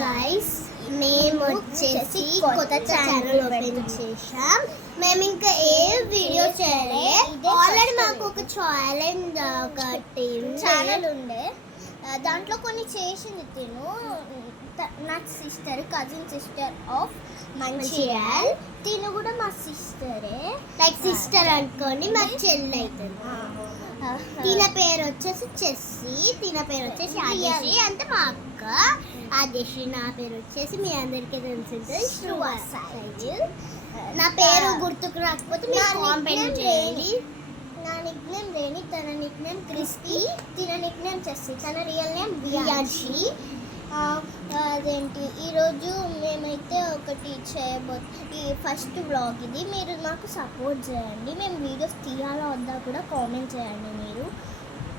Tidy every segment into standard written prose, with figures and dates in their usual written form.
Guys మేము వచ్చేసి కొత్త ఛానల్ ఓపెన్ చేసాం. మేము ఇంకా ఏ వీడియో చేయలేదు. ఆల్రెడీ మాకు ఒక ఛాలెంజ్ ఒకటి ఛానల్ ఉండే, దాంట్లో కొన్ని చేసింది తిను. నా sister, cousin sister of Mancherial. తిను కూడా మా సిస్టరే, లైక్ సిస్టర్ అనుకోండి, మా చెల్లి అవుతుంది. తిన పేరు వచ్చేసి చెస్సి, తిన పేరు వచ్చేసి ఆదేశి, అంటే మా అక్క ఆదేశి. నా పేరు వచ్చేసి మీ అందరికీ తెలిసింది శ్రువ సైజ్. నా పేరు గుర్తుకు రాకపోతే మీరు కామెంట్ చేయండి. నా నిక్ నేమ్ రేణి, తన నిక్ నేమ్ క్రిస్పీ, తిన నిక్ నేమ్ చెస్సి, తన రియల్ నేమ్ వియాన్షి. అదేంటి ఈరోజు మేమైతే ఒకటి ఈ ఫస్ట్ వ్లాగ్ ఇది. మీరు మాకు సపోర్ట్ చేయండి. మేము వీడియోస్ తీయాలా వద్దా కూడా కామెంట్ చేయండి మీరు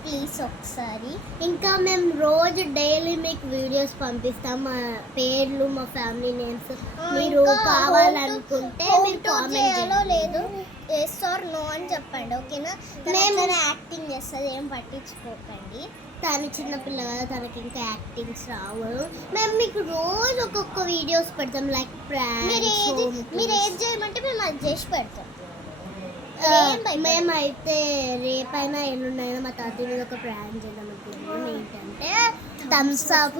ప్లీజ్ ఒకసారి. ఇంకా మేము రోజు డైలీ మీకు వీడియోస్ పంపిస్తాం, మా పేర్లు, మా ఫ్యామిలీ నేమ్స్. మీరు కావాలనుకుంటే మీరు కామెంట్ చేయాలో లేదు, ఎస్ ఆర్ నో అని చెప్పండి, ఓకేనా? మేము యాక్టింగ్ చేస్తుంది, ఏం పట్టించుకోకండి. తను చిన్నపిల్ల కదా, తనకి ఇంకా యాక్టింగ్స్ రావు. మేము మీకు రోజు ఒక్కొక్క వీడియోస్ పెడతాం, లైక్ మీరు ఏది చేయమంటే మేము అది చేసి పెడతాం. మేమైతే రేపైనా ఎల్లుండైనా మా తాత మీద ఒక ప్రాంక్ చేద్దాం అనుకుంటున్నాం. ఏంటంటే థమ్స్ అప్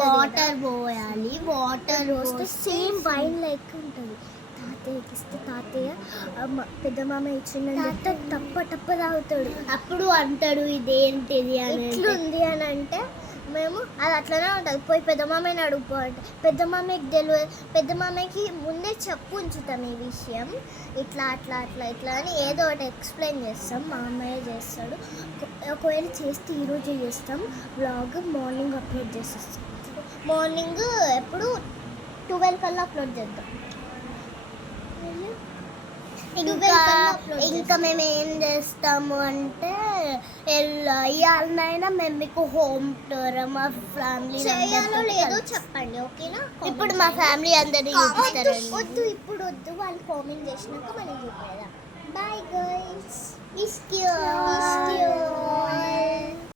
వాటర్ పోయాలి, వాటర్ పోస్తే సేమ్ వైన్ లైక్ ఉంటుంది. తాతయ్యకి ఇస్తే తాతయ్య పెద్ద మామ ఇచ్చిందంటే టప్ప తాగుతాడు. అప్పుడు అంటాడు ఇదేంటిది అని, ఎట్లుంది అని అంటే మేము అది అట్లనే ఉంటుంది. పోయి పెద్ద మామయ్యని అడుగుపో అంటే పెద్ద మామయ్యకి తెలియదు. పెద్ద మామయ్యకి ముందే చెప్పు ఉంచుతాం ఈ విషయం, ఇట్లా అట్లా అట్లా ఇట్లా అని ఏదో ఒకటి ఎక్స్ప్లెయిన్ చేస్తాం. మా అమ్మయ్య చేస్తాడు. ఒకవేళ చేస్తే ఈరోజే చేస్తాం. వ్లాగ్ మార్నింగ్ అప్లోడ్ చేసేస్తాం. మార్నింగ్ ఎప్పుడు 12 కల్లా అప్లోడ్ చేద్దాం. ఇంకా మేము ఏం చేస్తాము అంటే ఇవాళనైనా మేము మీకు హోమ్ టూర్ మా ఫ్యామిలీ చేయాలో లేదో చెప్పండి, ఓకేనా? ఇప్పుడు మా ఫ్యామిలీ అందరినీ వద్దు, ఇప్పుడు వద్దు, వాళ్ళు కామెంట్ చేసినాక మనం చూపేదా. Bye girls.